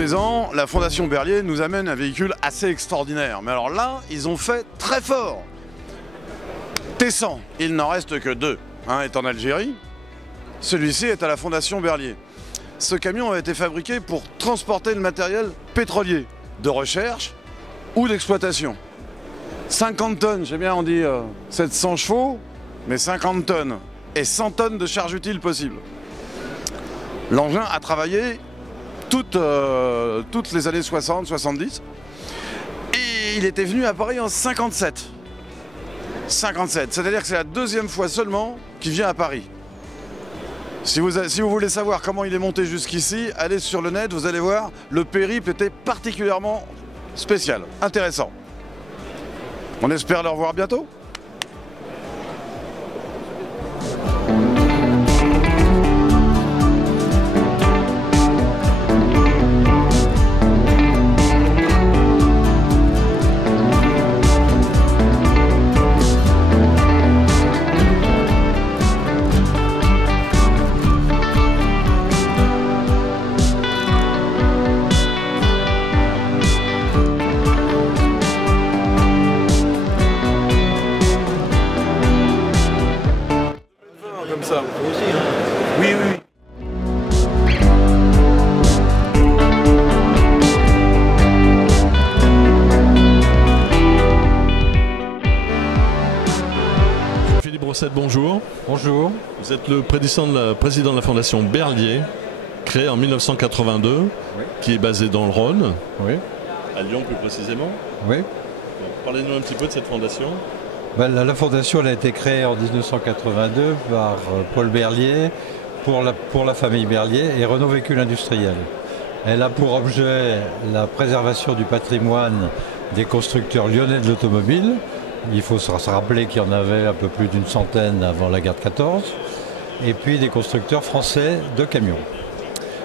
les ans, la Fondation Berlier nous amène un véhicule assez extraordinaire. Mais alors là, ils ont fait très fort. T100, il n'en reste que deux. Un est en Algérie, celui-ci est à la Fondation Berlier. Ce camion a été fabriqué pour transporter le matériel pétrolier, de recherche ou d'exploitation. 50 tonnes, j'ai bien on dit 700 chevaux, mais 50 tonnes et 100 tonnes de charge utile possible. L'engin a travaillé toutes les années 60-70 et il était venu à Paris en 57. 57, c'est-à-dire que c'est la deuxième fois seulement qu'il vient à Paris. Si vous voulez savoir comment il est monté jusqu'ici, allez sur le net, vous allez voir, le périple était particulièrement spécial, intéressant. On espère le revoir bientôt. Comme ça. Oui, oui, oui. Philippe Brossette, bonjour. Bonjour. Vous êtes le président de la Fondation Berlier, créée en 1982, oui, qui est basée dans le Rhône. Oui. À Lyon plus précisément. Oui. Parlez-nous un petit peu de cette fondation. La fondation elle a été créée en 1982 par Paul Berlier pour la famille Berlier et Renault Véhicules Industriels. Elle a pour objet la préservation du patrimoine des constructeurs lyonnais de l'automobile. Il faut se rappeler qu'il y en avait un peu plus d'une centaine avant la guerre de 14. Et puis des constructeurs français de camions.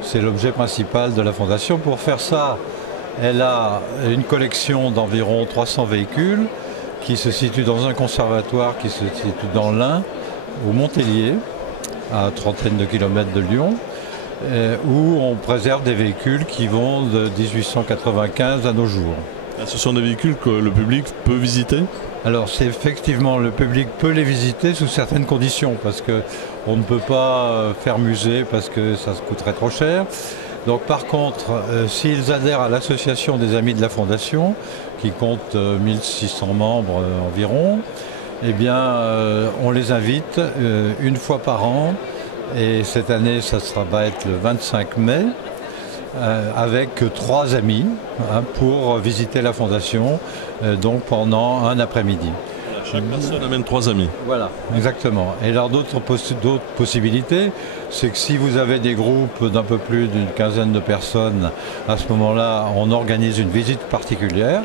C'est l'objet principal de la fondation. Pour faire ça, elle a une collection d'environ 300 véhicules qui se situe dans un conservatoire qui se situe dans l'Ain, au Montélier, à trentaine de kilomètres de Lyon, où on préserve des véhicules qui vont de 1895 à nos jours. Ce sont des véhicules que le public peut visiter ? Alors c'est effectivement, le public peut les visiter sous certaines conditions, parce qu'on ne peut pas faire musée parce que ça coûterait trop cher. Donc par contre, s'ils adhèrent à l'association des Amis de la Fondation, qui compte 1600 membres environ, eh bien on les invite une fois par an, et cette année ça va être le 25 mai, avec 3 amis pour visiter la Fondation, donc pendant un après-midi. Chaque personne amène 3 amis. Voilà, exactement. Et alors d'autres possibilités, c'est que si vous avez des groupes d'un peu plus d'une quinzaine de personnes, à ce moment-là, on organise une visite particulière.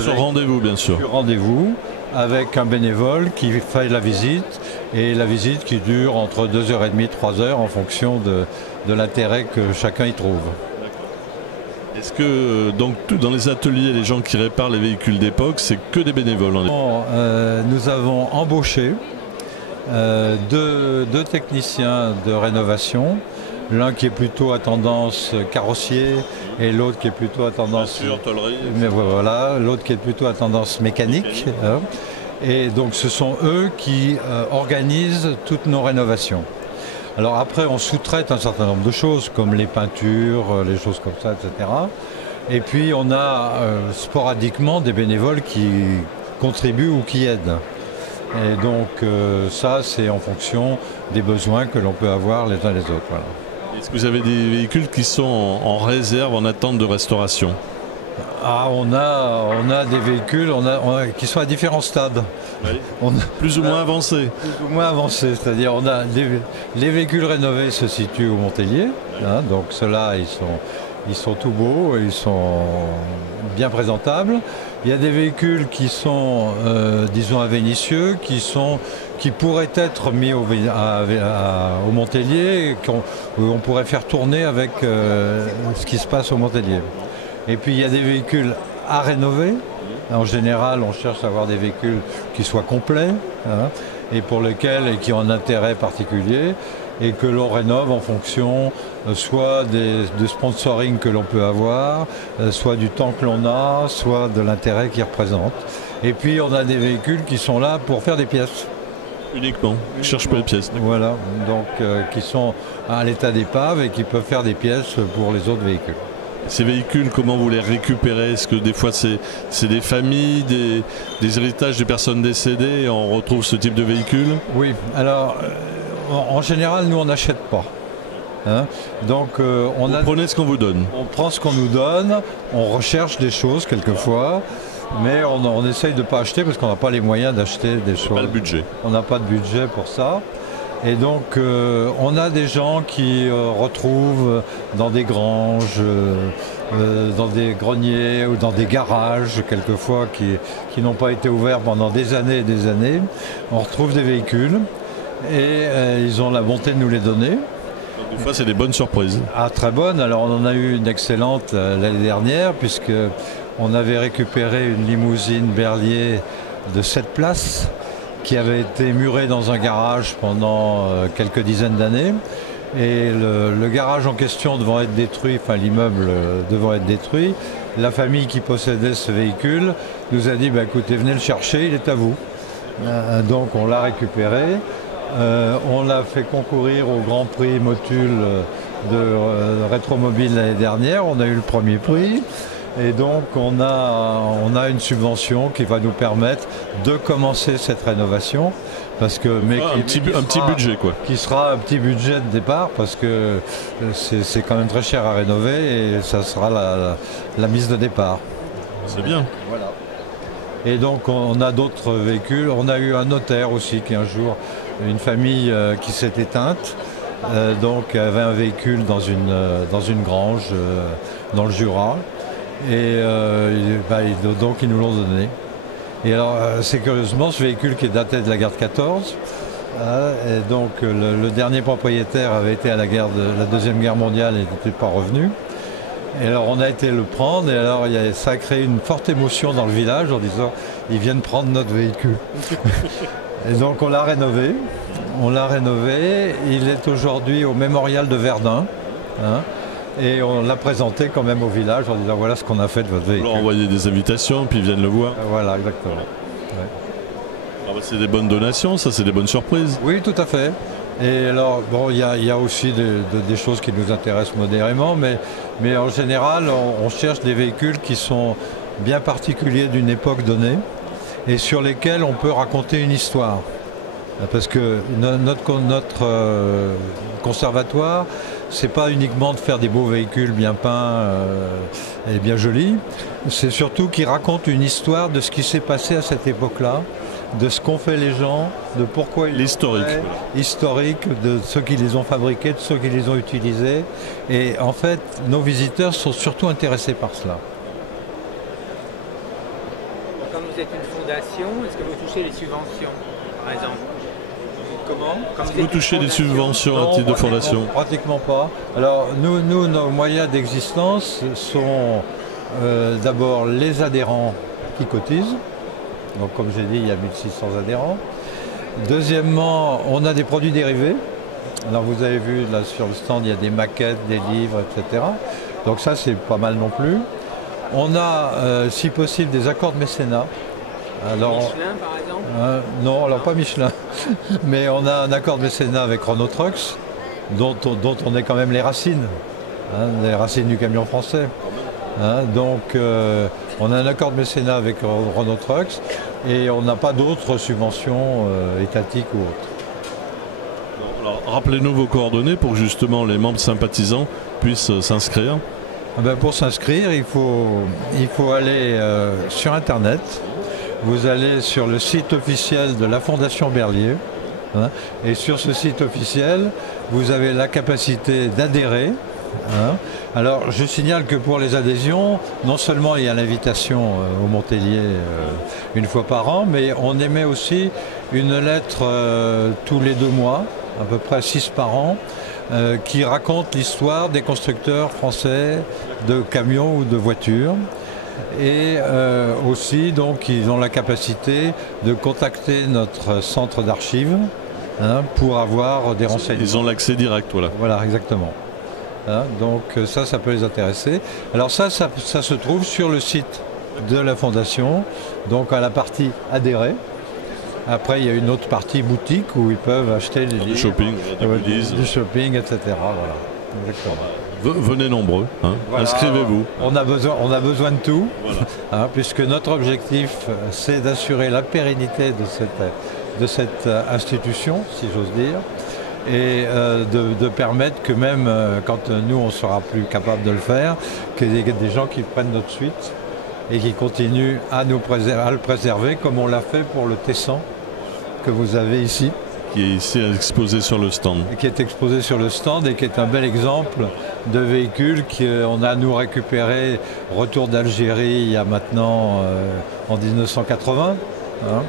Sur rendez-vous, bien sûr. Sur rendez-vous, avec un bénévole qui fait la visite, et la visite qui dure entre 2h30 et 3h en fonction de l'intérêt que chacun y trouve. Est-ce que donc dans les ateliers, les gens qui réparent les véhicules d'époque, c'est que des bénévoles? Nous avons embauché deux techniciens de rénovation, l'un qui est plutôt à tendance carrossier et l'autre qui est plutôt à tendance mais voilà, l'autre qui est plutôt à tendance mécanique. Et donc ce sont eux qui organisent toutes nos rénovations. Alors après, on sous-traite un certain nombre de choses, comme les peintures, les choses comme ça, etc. Et puis on a sporadiquement des bénévoles qui contribuent ou qui aident. Et donc ça, c'est en fonction des besoins que l'on peut avoir les uns les autres. Voilà. Est-ce que vous avez des véhicules qui sont en réserve, en attente de restauration? On a des véhicules qui sont à différents stades. Oui. Plus ou moins avancés. Plus ou moins avancés, c'est-à-dire on a les véhicules rénovés se situent au Montélier, donc ceux-là ils sont tout beaux, ils sont bien présentables. Il y a des véhicules qui sont, disons, à Vénissieux, qui pourraient être mis au Montélier, où on pourrait faire tourner avec ce qui se passe au Montélier. Et puis il y a des véhicules à rénover. En général, on cherche à avoir des véhicules qui soient complets et pour lesquels et qui ont un intérêt particulier. et que l'on rénove en fonction soit du sponsoring que l'on peut avoir, soit du temps que l'on a, soit de l'intérêt qu'ils représentent. Et puis on a des véhicules qui sont là pour faire des pièces. Uniquement, je cherche pas les pièces. Voilà, donc qui sont à l'état d'épave et qui peuvent faire des pièces pour les autres véhicules. Ces véhicules, comment vous les récupérez? Est-ce que des fois c'est des familles, des héritages des personnes décédées et on retrouve ce type de véhicule? Oui, alors en général nous on n'achète pas. Hein, donc vous prenez ce qu'on vous donne? On prend ce qu'on nous donne, on recherche des choses quelquefois, mais on essaye de ne pas acheter parce qu'on n'a pas les moyens d'acheter des choses. Pas le budget. On n'a pas de budget pour ça. Et donc on a des gens qui retrouvent dans des granges, dans des greniers ou dans des garages quelquefois qui n'ont pas été ouverts pendant des années et des années. On retrouve des véhicules et ils ont la bonté de nous les donner. Des fois c'est des bonnes surprises. Ah, très bonnes. Alors on en a eu une excellente l'année dernière puisque on avait récupéré une limousine Berlier de 7 places qui avait été murée dans un garage pendant quelques dizaines d'années. Et le garage en question devant être détruit, enfin l'immeuble devant être détruit, la famille qui possédait ce véhicule nous a dit bah, écoutez, venez le chercher, il est à vous. Donc on l'a récupéré. On l'a fait concourir au Grand Prix Motul de Rétromobile l'année dernière. On a eu le premier prix. Et donc on a une subvention qui va nous permettre de commencer cette rénovation. Parce que, un petit budget quoi. Qui sera un petit budget de départ parce que c'est quand même très cher à rénover et ça sera la mise de départ. C'est bien. Voilà. Et donc on a d'autres véhicules. On a eu un notaire aussi qui un jour, une famille qui s'est éteinte. Donc avait un véhicule dans une grange dans le Jura. Et donc ils nous l'ont donné. Et alors c'est curieusement ce véhicule qui est daté de la guerre de 14. Et donc le dernier propriétaire avait été à la Deuxième Guerre mondiale et n'était pas revenu. Et alors on a été le prendre et alors ça a créé une forte émotion dans le village en disant ils viennent prendre notre véhicule. Et donc on l'a rénové. Il est aujourd'hui au mémorial de Verdun. Hein. Et on l'a présenté quand même au village en disant voilà ce qu'on a fait de votre véhicule. On leur envoyer des invitations puis ils viennent le voir. Voilà, exactement. Ouais. Ah bah c'est des bonnes donations, ça c'est des bonnes surprises. Oui, tout à fait. Et alors, bon, il y a aussi des choses qui nous intéressent modérément, mais en général, on cherche des véhicules qui sont bien particuliers d'une époque donnée et sur lesquels on peut raconter une histoire. Parce que notre conservatoire, c'est pas uniquement de faire des beaux véhicules bien peints et bien jolis, c'est surtout qu'ils racontent une histoire de ce qui s'est passé à cette époque-là, de ce qu'ont fait les gens, de pourquoi ils l'historique, historique de ceux qui les ont fabriqués, de ceux qui les ont utilisés. Et en fait, nos visiteurs sont surtout intéressés par cela. Comme vous êtes une fondation, est-ce que vous touchez les subventions, par exemple? Comment? Vous touchez des subventions à titre de fondation? Pratiquement pas. Alors nous, nos moyens d'existence sont d'abord les adhérents qui cotisent. Donc comme j'ai dit, il y a 1600 adhérents. Deuxièmement, on a des produits dérivés. Alors vous avez vu là sur le stand, il y a des maquettes, des livres, etc. Donc ça, c'est pas mal non plus. On a, si possible, des accords de mécénat. Alors, Michelin, par exemple? Non, alors pas Michelin. Mais on a un accord de mécénat avec Renault Trucks, dont on est quand même les racines. Hein, les racines du camion français. Hein, donc on a un accord de mécénat avec Renault Trucks et on n'a pas d'autres subventions étatiques ou autres. Alors, rappelez-nous vos coordonnées pour que justement les membres sympathisants puissent s'inscrire. Pour s'inscrire, il faut aller sur Internet. Vous allez sur le site officiel de la Fondation Berlier. Hein, et sur ce site officiel, vous avez la capacité d'adhérer. Hein. Alors je signale que pour les adhésions, non seulement il y a l'invitation au Montelier une fois par an, mais on émet aussi une lettre tous les 2 mois, à peu près 6 par an, qui raconte l'histoire des constructeurs français de camions ou de voitures. Et aussi, donc, ils ont la capacité de contacter notre centre d'archives hein, pour avoir des renseignements. Ils ont l'accès direct, voilà. Voilà, exactement. Hein, donc ça peut les intéresser. Alors ça se trouve sur le site de la Fondation, donc à la partie adhérer. Après, il y a une autre partie boutique où ils peuvent acheter des livres, shopping, du shopping, etc. Voilà, exactement. Venez nombreux, hein. Voilà, inscrivez-vous. On a besoin de tout, voilà. Hein, puisque notre objectif, c'est d'assurer la pérennité de cette institution, si j'ose dire, et de permettre que même quand nous, on ne sera plus capable de le faire, qu'il y ait des gens qui prennent notre suite et qui continuent à le préserver, comme on l'a fait pour le Tessan que vous avez ici. Qui est ici exposé sur le stand. Qui est exposé sur le stand et qui est un bel exemple de véhicule qu'on a nous récupéré retour d'Algérie il y a maintenant en 1980 hein,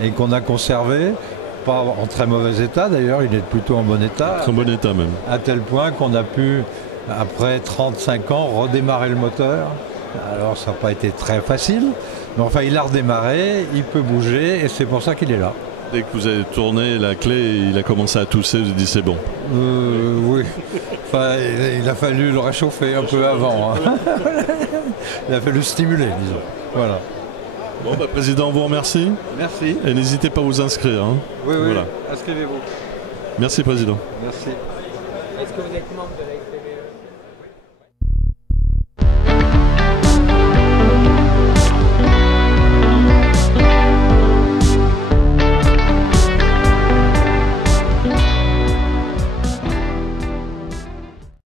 et qu'on a conservé, pas en très mauvais état d'ailleurs, il est plutôt en bon état. En bon état même. À tel point qu'on a pu, après 35 ans, redémarrer le moteur. Alors ça n'a pas été très facile, mais enfin il a redémarré, il peut bouger et c'est pour ça qu'il est là. Dès que vous avez tourné la clé, il a commencé à tousser, vous avez dit c'est bon. Oui, enfin, il a fallu le réchauffer un peu avant. Hein. Il a fallu le stimuler, disons. Voilà. Bon, Président, on vous remercie. Merci. Et n'hésitez pas à vous inscrire. Hein. Oui, voilà. Inscrivez-vous. Merci, Président. Merci. Est-ce que vous êtes membre de la